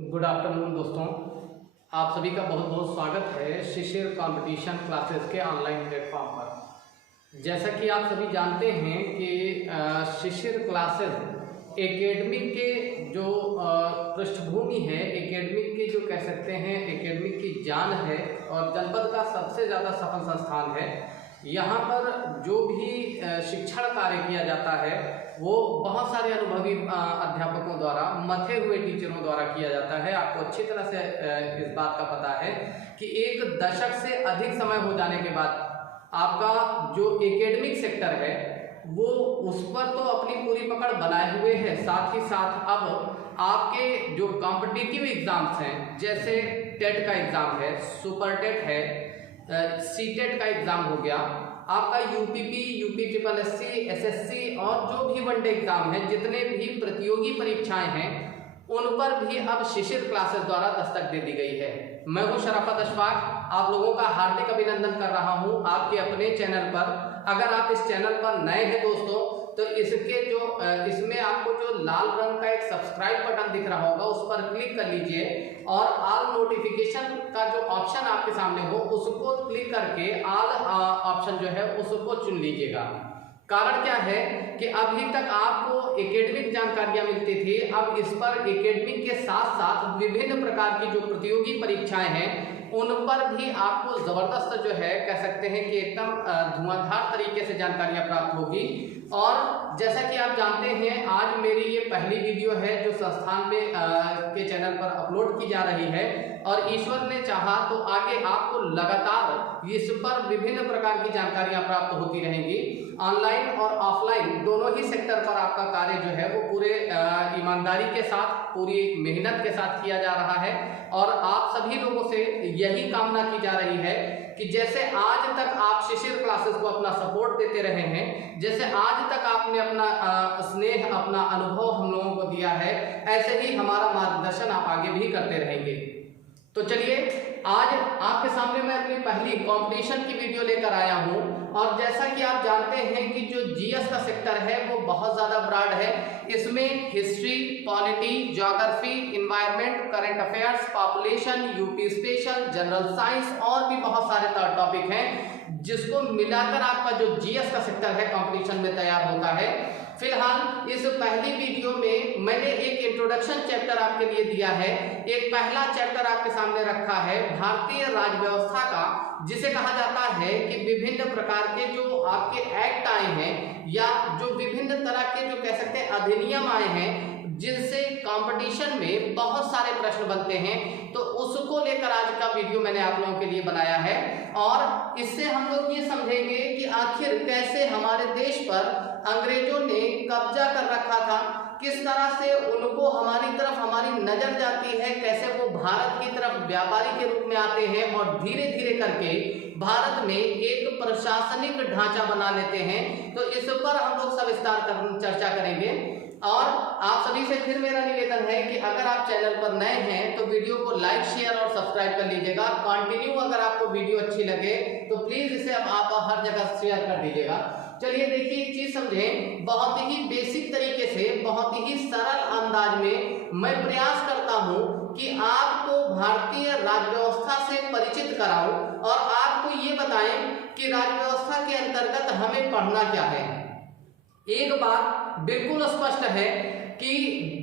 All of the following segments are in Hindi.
गुड आफ्टरनून दोस्तों, आप सभी का बहुत बहुत स्वागत है शिशिर कंपटीशन क्लासेस के ऑनलाइन प्लेटफॉर्म पर। जैसा कि आप सभी जानते हैं कि शिशिर क्लासेस एकेडमिक के जो पृष्ठभूमि है, एकेडमिक के जो कह सकते हैं एकेडमिक की जान है और जनपद का सबसे ज़्यादा सफल संस्थान है। यहाँ पर जो भी शिक्षण कार्य किया जाता है वो बहुत सारे अनुभवी अध्यापकों द्वारा, मथे हुए टीचरों द्वारा किया जाता है। आपको अच्छी तरह से इस बात का पता है कि एक दशक से अधिक समय हो जाने के बाद आपका जो एकेडमिक सेक्टर है वो उस पर तो अपनी पूरी पकड़ बनाए हुए है, साथ ही साथ अब आपके जो कॉम्पिटिटिव एग्जाम्स हैं, जैसे टेट का एग्ज़ाम है, सुपर टेट है, सीटेट का एग्ज़ाम हो गया, आपका UPP, UP triple SC, SSC और जो भी वनडे एग्ज़ाम है, जितने भी प्रतियोगी परीक्षाएं हैं उन पर भी अब शिशिर क्लासेस द्वारा दस्तक दे दी गई है। मैं हूं शराफत अशफाक, आप लोगों का हार्दिक अभिनंदन कर रहा हूं आपके अपने चैनल पर। अगर आप इस चैनल पर नए हैं दोस्तों तो इसमें आपको जो लाल रंग का एक सब्सक्राइब बटन दिख रहा होगा उस पर क्लिक कर लीजिए और ऑल नोटिफिकेशन का जो ऑप्शन आपके सामने हो उसको क्लिक करके ऑल ऑप्शन जो है उसको चुन लीजिएगा। कारण क्या है कि अभी तक आपको एकेडमिक जानकारियां मिलती थी, अब इस पर एकेडमिक के साथ साथ विभिन्न प्रकार की जो प्रतियोगी परीक्षाएं हैं उन पर भी आपको जबरदस्त जो है कह सकते हैं कि एकदम धुआंधार तरीके से जानकारियां प्राप्त होगी। और जैसा कि आप जानते हैं आज मेरी ये पहली वीडियो है जो संस्थान में के चैनल पर अपलोड की जा रही है और ईश्वर ने चाहा तो आगे आपको लगातार इस पर विभिन्न प्रकार की जानकारियां प्राप्त होती रहेंगी। ऑनलाइन और ऑफलाइन दोनों ही सेक्टर पर आपका कार्य जो है वो पूरे ईमानदारी के साथ, पूरी मेहनत के साथ किया जा रहा है और आप सभी लोगों से यही कामना की जा रही है कि जैसे आज तक आप शिशिर क्लासेस को अपना सपोर्ट देते रहे हैं, जैसे आज तक आपने अपना स्नेह, अपना अनुभव हम लोगों को दिया है, ऐसे ही हमारा मार्गदर्शन आप आगे भी करते रहेंगे। तो चलिए आज आपके सामने मैं अपनी पहली कंपटीशन की वीडियो लेकर आया हूं और जैसा कि आप जानते हैं कि जो जीएस का सेक्टर है वो बहुत ज़्यादा ब्रॉड है। इसमें history, polity, geography, environment, current affairs, population, UP special, general science और भी बहुत सारे टॉपिक हैं जिसको मिलाकर आपका जो जीएस का सेक्टर है कंपटीशन में तैयार होता है। फिलहाल इस पहली वीडियो में मैंने एक इंट्रोडक्शन चैप्टर आपके लिए दिया है, एक पहला चैप्टर आपके सामने रखा है भारतीय राज्य व्यवस्था का, जिसे कहा जाता है कि विभिन्न प्रकार के जो आपके एक्ट आए हैं या जो विभिन्न तरह के जो कह सकते हैं अधिनियम आए हैं जिनसे कंपटीशन में बहुत सारे प्रश्न बनते हैं, तो उसको लेकर आज का वीडियो मैंने आप लोगों के लिए बनाया है और इससे हम लोग ये समझेंगे कि आखिर कैसे हमारे देश पर अंग्रेजों ने कब्जा कर रखा था, किस तरह से उनको हमारी तरफ हमारी नजर जाती है, कैसे वो भारत की तरफ व्यापारी के रूप में आते हैं और धीरे धीरे करके भारत में एक प्रशासनिक ढांचा बना लेते हैं। तो इस पर हम लोग सविस्तार चर्चा करेंगे और आप सभी से फिर मेरा निवेदन है कि अगर आप चैनल पर नए हैं तो वीडियो को लाइक, शेयर और सब्सक्राइब कर लीजिएगा। कंटिन्यू अगर आपको वीडियो अच्छी लगे तो प्लीज इसे अब आप हर जगह शेयर कर दीजिएगा। चलिए देखिए एक चीज समझें, बहुत ही बेसिक तरीके से, बहुत ही सरल अंदाज में मैं प्रयास करता हूं कि आपको भारतीय राज्य व्यवस्था से परिचित कराऊं और आपको ये बताएं कि राज्य व्यवस्था के अंतर्गत हमें पढ़ना क्या है। एक बात बिल्कुल स्पष्ट है कि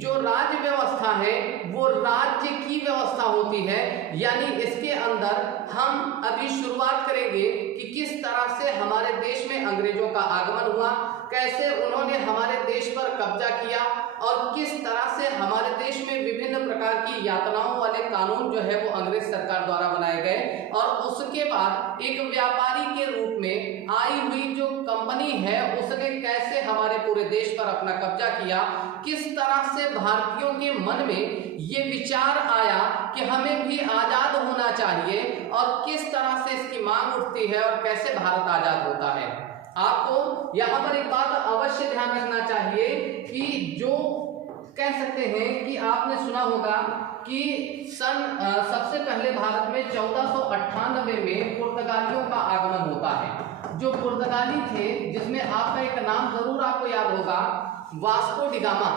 जो राज्य व्यवस्था है वो राज्य की व्यवस्था होती है, यानी इसके अंदर हम अभी शुरुआत करेंगे कि किस तरह से हमारे देश में अंग्रेजों का आगमन हुआ, कैसे उन्होंने हमारे देश पर कब्जा किया और किस तरह से हमारे देश में विभिन्न प्रकार की यातनाओं वाले कानून जो है वो अंग्रेज सरकार द्वारा बनाए गए और उसके बाद एक व्यापारी के रूप में आई हुई जो कंपनी है उसने कैसे हमारे पूरे देश पर अपना कब्जा किया, किस तरह से भारतीयों के मन में ये विचार आया कि हमें भी आजाद होना चाहिए और किस तरह से इसकी मांग उठती है और कैसे भारत आजाद होता है। आपको यहाँ पर एक बात अवश्य ध्यान रखना चाहिए कि जो कह सकते हैं कि आपने सुना होगा कि सबसे पहले भारत में 1498 में पुर्तगालियों का आगमन होता है। जो पुर्तगाली थे जिसमें आपका एक नाम जरूर आपको याद होगा, वास्को डी गामा।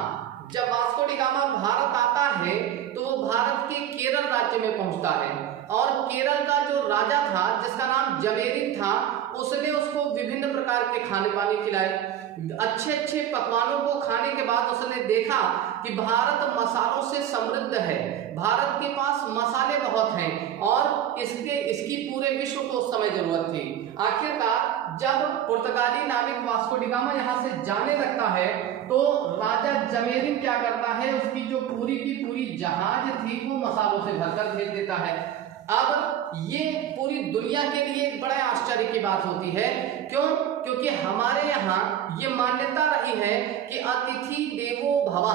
जब वास्को डी गामा भारत आता है तो वो भारत के केरल राज्य में पहुंचता है और केरल का जो राजा था जिसका नाम जमेरिन था, उसने उसको विभिन्न प्रकार के खाने पानी खिलाए। अच्छे अच्छे पकवानों को खाने के बाद उसने देखा कि भारत मसालों से समृद्ध है, भारत के पास मसाले बहुत हैं और इसकी पूरे विश्व को उस समय जरूरत थी। आखिरकार जब पुर्तगाली नाविक वास्को डी गामा यहाँ से जाने लगता है तो राजा जमेरिन क्या करता है, उसकी जो पूरी की पूरी जहाज थी वो मसालों से भरकर भेज देता है। अब ये पूरी दुनिया के लिए एक बड़े आश्चर्य की बात होती है। क्यों? क्योंकि हमारे यहाँ ये मान्यता रही है कि अतिथि देवो भव,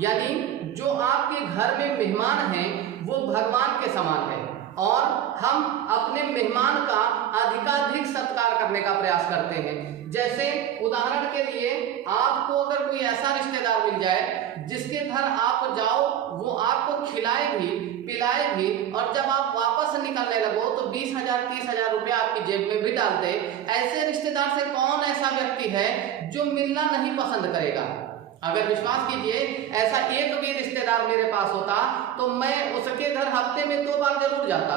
यानी जो आपके घर में मेहमान हैं वो भगवान के समान है और हम अपने मेहमान का अधिकाधिक सत्कार करने का प्रयास करते हैं। जैसे उदाहरण के लिए आपको अगर कोई ऐसा रिश्तेदार मिल जाए जिसके घर आप जाओ वो आपको खिलाए भी पिलाए भी और जब आप वापस निकलने लगो तो 20,000 30,000 रुपया आपकी जेब में भी डालते, ऐसे रिश्तेदार से कौन ऐसा व्यक्ति है जो मिलना नहीं पसंद करेगा? अगर विश्वास कीजिए ऐसा एक भी रिश्तेदार मेरे पास होता तो मैं उसके घर हफ्ते में 2 बार जरूर जाता।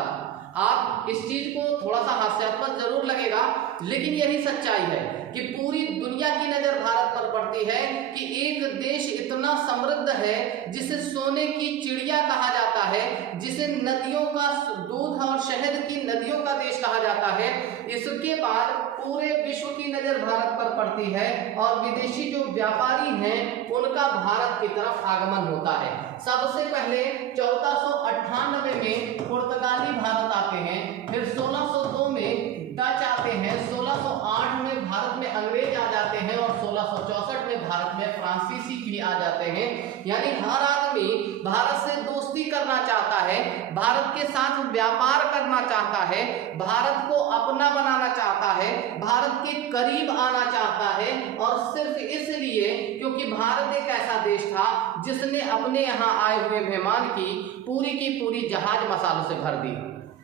आप इस चीज को थोड़ा सा हास्यास्पद जरूर लगेगा, लेकिन यही सच्चाई है कि पूरी दुनिया की नजर भारत पर पड़ती है कि एक देश इतना समृद्ध है जिसे सोने की चिड़िया कहा जाता है, जिसे नदियों का दूध और शहद की नदियों का देश कहा जाता है। इसके बाद पूरे विश्व की नजर भारत पर पड़ती है और विदेशी जो व्यापारी हैं उनका भारत की तरफ आगमन होता है। सबसे पहले 1498 में पुर्तगाली भारत आते हैं, फिर 1602 में डच आते हैं, 1608 में भारत में अंग्रेज आ जाते हैं और 1664 में भारत में फ्रांसीसी भी आ जाते हैं। यानी हर आदमी भारत से दोस्ती करना चाहता है, भारत के साथ व्यापार करना चाहता है, भारत को अपना बनाना चाहता है, भारत के करीब आना चाहता है और सिर्फ इसलिए क्योंकि भारत एक ऐसा देश था जिसने अपने यहाँ आए हुए मेहमान की पूरी जहाज मसालों से भर दी।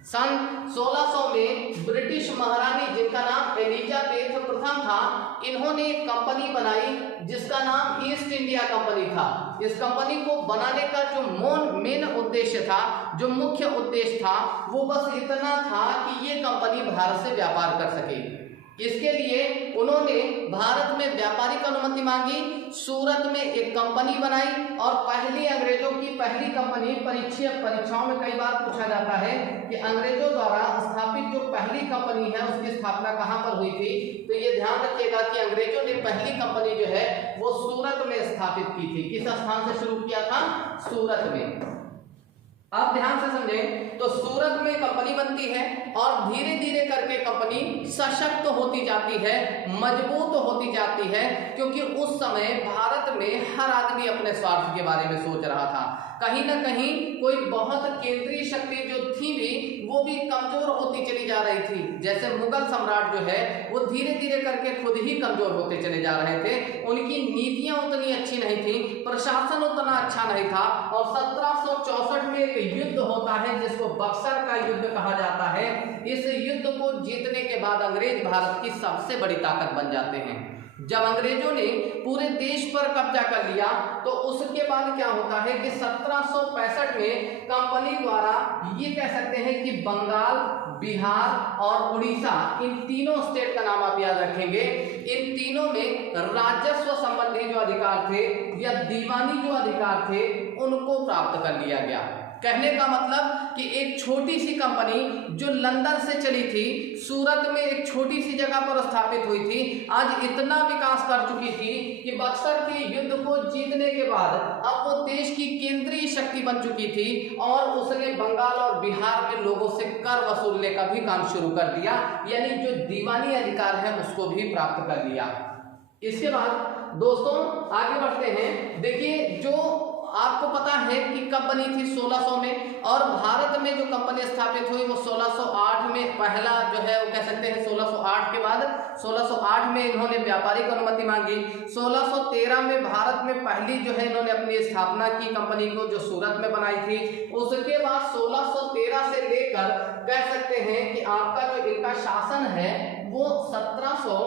सन 1600 में ब्रिटिश महारानी जिनका नाम एलिजाबेथ प्रथम था, इन्होंने एक कंपनी बनाई जिसका नाम ईस्ट इंडिया कंपनी था। इस कंपनी को बनाने का जो मेन उद्देश्य था, जो मुख्य उद्देश्य था, वो बस इतना था कि ये कंपनी भारत से व्यापार कर सके। इसके लिए उन्होंने भारत में व्यापारिक अनुमति मांगी, सूरत में एक कंपनी बनाई और पहली अंग्रेजों की पहली कंपनी परीक्षाओं में कई बार पूछा जाता है कि अंग्रेजों द्वारा स्थापित जो पहली कंपनी है उसकी स्थापना कहाँ पर हुई थी, तो ये ध्यान रखिएगा कि अंग्रेजों ने पहली कंपनी जो है वो सूरत में स्थापित की थी। किस स्थान से शुरू किया था? सूरत में। आप ध्यान से समझें तो सूरत में कंपनी बनती है और धीरे धीरे करके कंपनी सशक्त होती जाती है, मजबूत होती जाती है, क्योंकि उस समय भारत में हर आदमी अपने स्वार्थ के बारे में सोच रहा था। कहीं ना कहीं कोई बहुत केंद्रीय शक्ति जो थी भी वो भी कमजोर होती चली जा रही थी। जैसे मुगल सम्राट जो है वो धीरे धीरे करके खुद ही कमजोर होते चले जा रहे थे, उनकी नीतियां उतनी अच्छी नहीं थी, प्रशासन उतना अच्छा नहीं था और 1764 में एक युद्ध होता है जिसको बक्सर का युद्ध कहा जाता है। इस युद्ध को जीतने के बाद अंग्रेज भारत की सबसे बड़ी ताकत बन जाते हैं। जब अंग्रेजों ने पूरे देश पर कब्जा कर लिया तो उसके बाद क्या होता है कि 1765 में कंपनी द्वारा ये कह सकते हैं कि बंगाल, बिहार और उड़ीसा, इन तीनों स्टेट का नाम आप याद रखेंगे, इन तीनों में राजस्व संबंधी जो अधिकार थे या दीवानी जो अधिकार थे उनको प्राप्त कर लिया गया। कहने का मतलब कि एक छोटी सी कंपनी जो लंदन से चली थी, सूरत में एक छोटी सी जगह पर स्थापित हुई थी, आज इतना विकास कर चुकी थी कि बक्सर के युद्ध को जीतने के बाद अब वो देश की केंद्रीय शक्ति बन चुकी थी और उसने बंगाल और बिहार में लोगों से कर वसूलने का भी काम शुरू कर दिया, यानी जो दीवानी अधिकार है उसको भी प्राप्त कर लिया। इसके बाद दोस्तों आगे बढ़ते हैं। देखिए जो आपको पता है कि कब बनी थी? 1600 में, और भारत में जो कंपनी स्थापित हुई वो 1608 में पहला जो है वो कह सकते हैं 1608 के बाद 1608 में इन्होंने व्यापारिक अनुमति मांगी। 1613 में भारत में पहली जो है इन्होंने अपनी स्थापना की कंपनी को, जो सूरत में बनाई थी। उसके बाद 1613 से लेकर कह सकते हैं कि आपका जो इनका शासन है वो 1700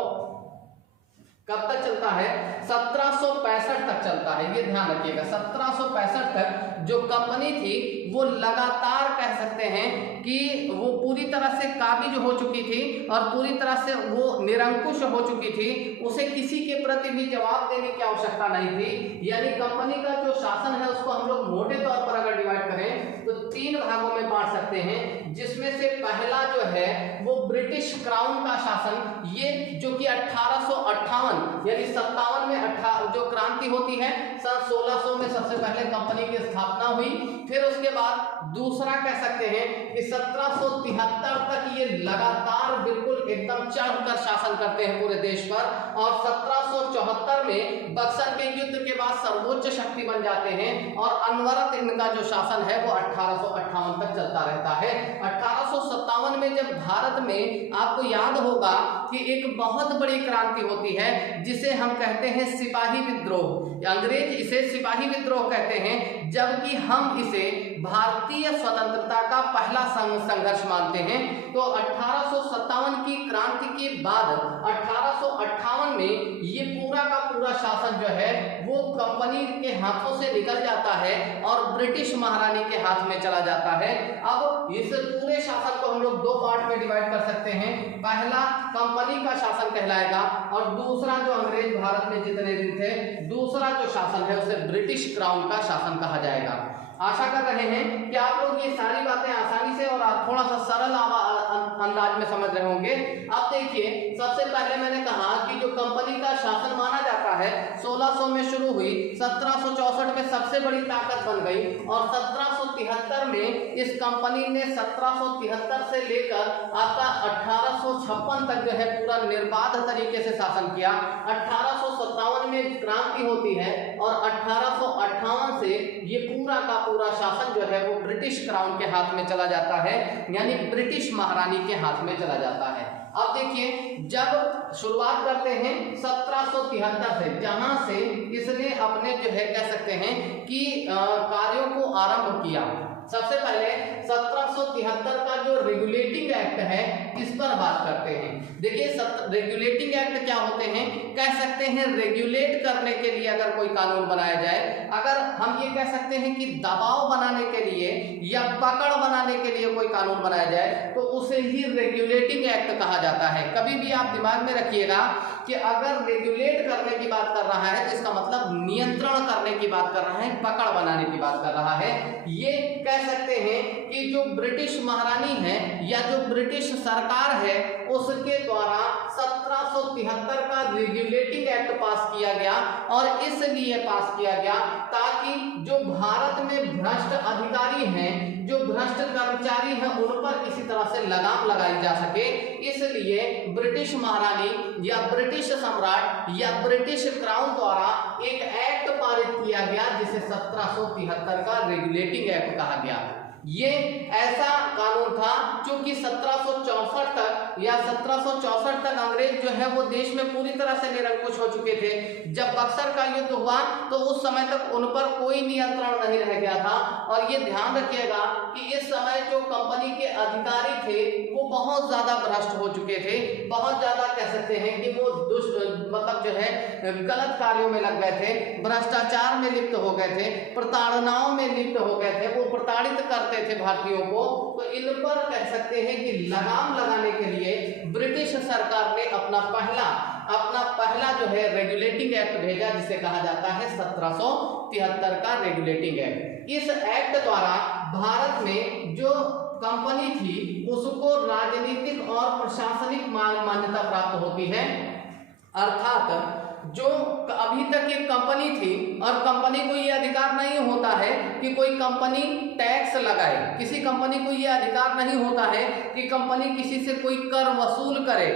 कब तक चलता है? 1765 तक चलता है। ये ध्यान रखिएगा, 1765 तक जो कंपनी थी वो लगातार कह सकते हैं कि वो पूरी तरह से काबिज हो चुकी थी और पूरी तरह से वो निरंकुश हो चुकी थी। उसे किसी के प्रति भी जवाब देने की आवश्यकता नहीं थी। यानी कंपनी का जो शासन है उसको हम लोग मोटे तौर पर अगर डिवाइड करें तो 3 भागों में बांट सकते हैं, जिसमें से पहला जो है वो ब्रिटिश क्राउन का शासन, ये जो कि 1858 यानी 57 में जो क्रांति होती है, सन 1600 में सबसे पहले कंपनी की स्थापना हुई। फिर उसके बाद दूसरा कह सकते हैं कि 1773 तक ये लगातार बिल्कुल एकदम चढ़कर शासन करते हैं पूरे देश पर, और 1774 में बक्सर के युद्ध के बाद सर्वोच्च शक्ति बन जाते हैं और अनवरत इनका जो शासन है वो 1858 तक चलता रहता है। 1857 में जब भारत में आपको याद होगा कि एक बहुत बड़ी क्रांति होती है जिसे हम कहते हैं सिपाही विद्रोह, अंग्रेज इसे सिपाही विद्रोह कहते हैं, जबकि हम इसे भारतीय स्वतंत्रता का पहला संघर्ष मानते हैं। तो 1857 की क्रांति के बाद 1858 में ये पूरा का पूरा शासन जो है वो कंपनी के हाथों से निकल जाता है और ब्रिटिश महारानी के हाथ में चला जाता है। अब इस पूरे शासन को हम लोग 2 पार्ट में डिवाइड कर सकते हैं। पहला कंपनी का शासन कहलाएगा और दूसरा जो अंग्रेज भारत में जितने दिन थे, दूसरा जो शासन है उसे ब्रिटिश क्राउन का शासन कहा जाएगा। आशा कर रहे हैं कि आप लोग ये सारी बातें आसानी से और थोड़ा सा सरल अंदाज में समझ रहे होंगे। अब देखिए, सबसे पहले मैंने कहा कि जो कंपनी का शासन माना जाता है 1600 में शुरू हुई, 1764 में सबसे बड़ी ताकत बन गई और 1773 में इस कंपनी ने 1773 से लेकर आपका 1856 तक जो है पूरा निर्बाध तरीके से शासन किया। 1857 में क्रांति होती है और 1858 से ये पूरा का पूरा शासन जो है वो ब्रिटिश क्राउन के हाथ में चला जाता है, यानी ब्रिटिश महारानी के हाथ में चला जाता है। अब देखिए, जब शुरुआत करते हैं 1773 से, जहां से इसने अपने जो है कह सकते हैं कि कार्यों को आरंभ किया। सबसे पहले 1773 का जो रेगुलेटिंग एक्ट है इस पर बात करते हैं। देखिए, रेगुलेटिंग एक्ट क्या होते हैं? कह सकते हैं रेगुलेट करने के लिए अगर कोई कानून बनाया जाए, अगर हम ये कह सकते हैं कि दबाव बनाने के लिए या पकड़ बनाने के लिए कोई कानून बनाया जाए तो उसे ही रेगुलेटिंग एक्ट कहा जाता है। कभी भी आप दिमाग में रखिएगा कि अगर रेगुलेट करने की बात कर रहा है तो इसका मतलब नियंत्रण करने की बात कर रहा है, पकड़ बनाने की बात कर रहा है। ये कह सकते हैं कि जो ब्रिटिश महारानी है या जो ब्रिटिश सरकार है उसके द्वारा 1773 का रेगुलेटिंग एक्ट पास किया गया, और इसलिए पास किया गया ताकि जो भारत में भ्रष्ट अधिकारी हैं, जो भ्रष्ट कर्मचारी हैं, उन पर किसी तरह से लगाम लगाई जा सके। इसलिए ब्रिटिश महारानी या ब्रिटिश सम्राट या ब्रिटिश क्राउन द्वारा एक एक्ट पारित किया गया जिसे 1773 का रेगुलेटिंग एक्ट कहा गया। ये ऐसा कानून था जो कि 1764 तक या 1764 तक अंग्रेज जो है वो देश में पूरी तरह से निरंकुश हो चुके थे। जब बक्सर का युद्ध हुआ तो उस समय तक उन पर कोई नियंत्रण नहीं रह गया था। और ये ध्यान रखिएगा कि इस समय जो कंपनी के अधिकारी थे वो बहुत ज्यादा भ्रष्ट हो चुके थे, बहुत ज्यादा कह सकते हैं कि वो मतलब जो है गलत कार्यों में लग गए थे, भ्रष्टाचार में लिप्त हो गए थे, प्रताड़नाओं में लिप्त हो गए थे, वो प्रताड़ित करते थे भारतीयों को। तो इन पर कह सकते हैं कि लगाम लगाने के लिए ब्रिटिश सरकार ने अपना पहला जो है रेगुलेटिंग एक्ट भेजा जिसे कहा जाता है 1773 का रेगुलेटिंग एक्ट। इस एक्ट द्वारा भारत में जो कंपनी थी उसको राजनीतिक और प्रशासनिक मान्यता प्राप्त होती है। अर्थात जो अभी तक एक कंपनी थी और कंपनी को ये अधिकार नहीं होता है कि कोई कंपनी टैक्स लगाए, किसी कंपनी को ये अधिकार नहीं होता है कि कंपनी किसी से कोई कर वसूल करे,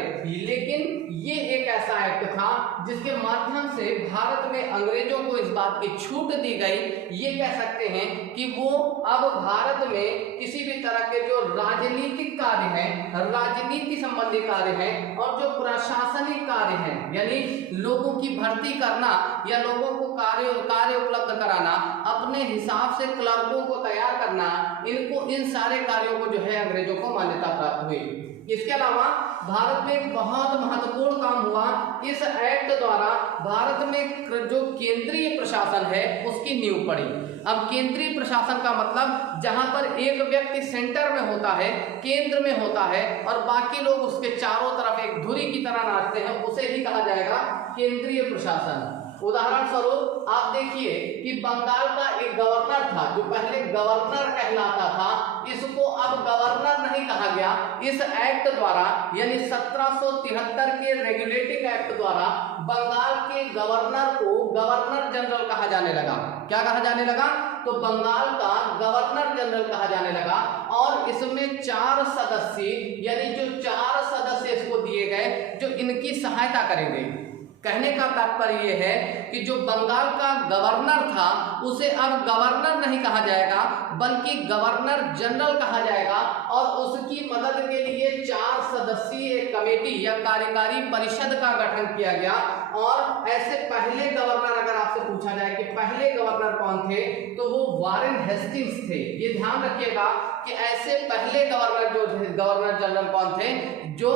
लेकिन ये एक ऐसा एक्ट था जिसके माध्यम से भारत में अंग्रेजों को इस बात की छूट दी गई, ये कह सकते हैं कि वो अब भारत में किसी भी तरह के जो राजनीतिक कार्य हैं, राजनीति संबंधी कार्य हैं और जो प्रशासनिक कार्य हैं, यानी लोगों की भर्ती करना या लोगों को कार्य उपलब्ध कराना, अपने हिसाब से क्लर्कों को तैयार करना, इन सारे कार्यों को जो है अंग्रेजों को मान्यता प्राप्त हुई। इसके अलावा भारत में एक बहुत महत्वपूर्ण काम हुआ, इस एक्ट द्वारा भारत में जो केंद्रीय प्रशासन है उसकी नींव पड़ी। अब केंद्रीय प्रशासन का मतलब जहां पर एक व्यक्ति सेंटर में होता है, केंद्र में होता है और बाकी लोग उसके चारों तरफ एक धुरी की तरह नाचते हैं, उसे ही कहा जाएगा केंद्रीय प्रशासन। उदाहरण स्वरूप आप देखिए कि बंगाल का एक गवर्नर था जो पहले गवर्नर कहलाता था, इसको अब गवर्नर नहीं कहा गया। इस एक्ट द्वारा यानी 1773 के रेगुलेटिंग एक्ट द्वारा बंगाल के गवर्नर को गवर्नर जनरल कहा जाने लगा। क्या कहा जाने लगा? तो बंगाल का गवर्नर जनरल कहा जाने लगा और इसमें 4 सदस्य यानी जो 4 सदस्य इसको दिए गए जो इनकी सहायता करेंगे। कहने का तात्पर्य यह है कि जो बंगाल का गवर्नर था उसे अब गवर्नर नहीं कहा जाएगा बल्कि गवर्नर जनरल कहा जाएगा और उसकी मदद के लिए 4 सदस्यीय कमेटी या कार्यकारी परिषद का गठन किया गया। और ऐसे पहले गवर्नर अगर आपसे पूछा जाए कि पहले गवर्नर कौन थे तो वो वारेन हेस्टिंग्स थे। ये ध्यान रखिएगा कि ऐसे पहले गवर्नर जो गवर्नर जनरल कौन थे जो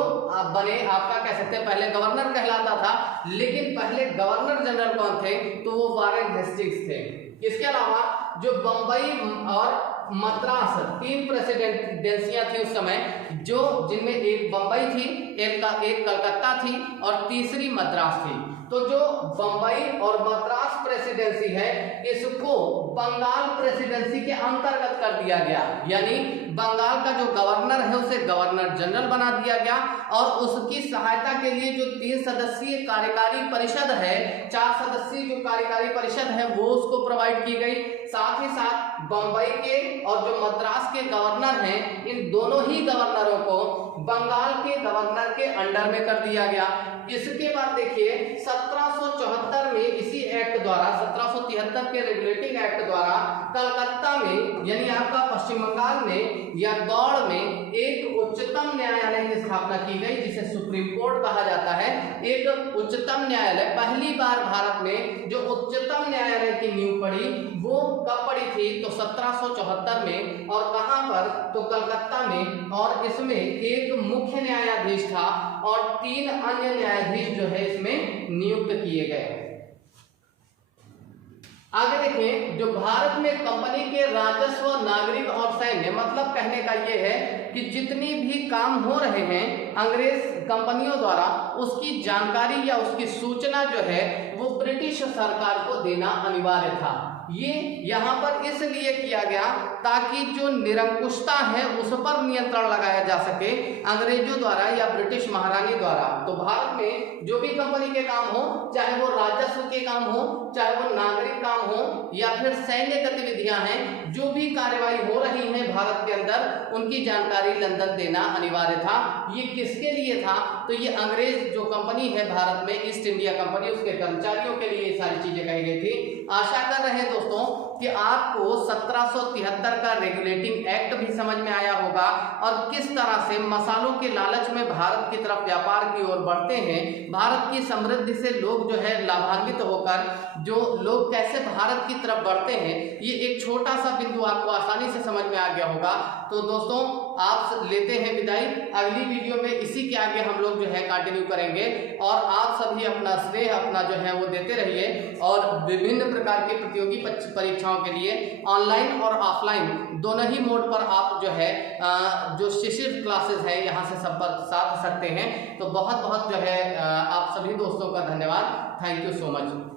बने, आपका कह सकते हैं पहले गवर्नर कहलाता था लेकिन पहले गवर्नर जनरल कौन थे तो वो वारेन हेस्टिंग्स थे। इसके अलावा जो बंबई और मद्रास 3 प्रेसिडेंसियां थी उस समय, जो जिनमें एक बंबई थी, एक कलकत्ता थी और तीसरी मद्रास थी। तो जो बंबई और मद्रास प्रेसिडेंसी है इसको बंगाल प्रेसिडेंसी के अंतर्गत कर दिया गया, यानी बंगाल का जो गवर्नर है उसे गवर्नर जनरल बना दिया गया और उसकी सहायता के लिए जो 3 सदस्यीय कार्यकारी परिषद है, 4 सदस्यीय जो कार्यकारी परिषद है वो उसको प्रोवाइड की गई। साथ ही साथ बंबई के और जो मद्रास के गवर्नर हैं इन दोनों ही गवर्नरों को बंगाल के गवर्नर के अंडर में कर दिया गया। इसके बाद देखिए 1774 में इसी एक्ट द्वारा 1773 के रेगुलेटिंग एक्ट द्वारा कलकत्ता में यानी आपका पश्चिम बंगाल में या गौड़ में एक उच्चतम न्यायालय की स्थापना की गई जिसे सुप्रीम कोर्ट कहा जाता है। एक उच्चतम न्यायालय, पहली बार भारत में जो उच्चतम न्यायालय की नींव पड़ी वो कब पड़ी थी तो 1774 में। और कहां पर तो कलकत्ता में। और इसमें एक मुख्य न्यायाधीश था और 3 अन्य न्यायाधीश जो है इसमें नियुक्त किए गए। आगे देखें, जो भारत में कंपनी के राजस्व, नागरिक और सैन्य, मतलब कहने का ये है कि जितनी भी काम हो रहे हैं अंग्रेज कंपनियों द्वारा उसकी जानकारी या उसकी सूचना जो है वो ब्रिटिश सरकार को देना अनिवार्य था। ये यहाँ पर इसलिए किया गया ताकि जो निरंकुशता है उस पर नियंत्रण लगाया जा सके अंग्रेजों द्वारा या ब्रिटिश महारानी द्वारा। तो भारत में जो भी कंपनी के काम हो, चाहे वो राजस्व के काम हो, चाहे वो नागरिक काम हो या फिर सैन्य गतिविधियां हैं, जो भी कार्यवाही हो रही है भारत के अंदर उनकी जानकारी लंदन देना अनिवार्य था। ये किसके लिए था तो ये अंग्रेज जो कंपनी है भारत में, ईस्ट इंडिया कंपनी, उसके कर्मचारियों के लिए ये सारी चीजें कही गई थी। आशा कर रहे हैं दोस्तों कि आपको 1773 का रेगुलेटिंग एक्ट भी समझ में आया होगा और किस तरह से मसालों के लालच में भारत की तरफ व्यापार की ओर बढ़ते हैं, भारत की समृद्धि से लोग जो है लाभान्वित होकर जो लोग कैसे भारत की तरफ बढ़ते हैं, ये एक छोटा सा बिंदु आपको आसानी से समझ में आ गया होगा। तो दोस्तों आप लेते हैं विदाई, अगली वीडियो में इसी के आगे हम लोग जो है कंटिन्यू करेंगे और आप सभी अपना स्नेह अपना जो है वो देते रहिए और विभिन्न प्रकार के प्रतियोगी परीक्षाओं के लिए ऑनलाइन और ऑफलाइन दोनों ही मोड पर आप जो है जो शिशिर क्लासेस है यहाँ से संपर्क साध सकते हैं। तो बहुत बहुत जो है आप सभी दोस्तों का धन्यवाद। Thank you so much.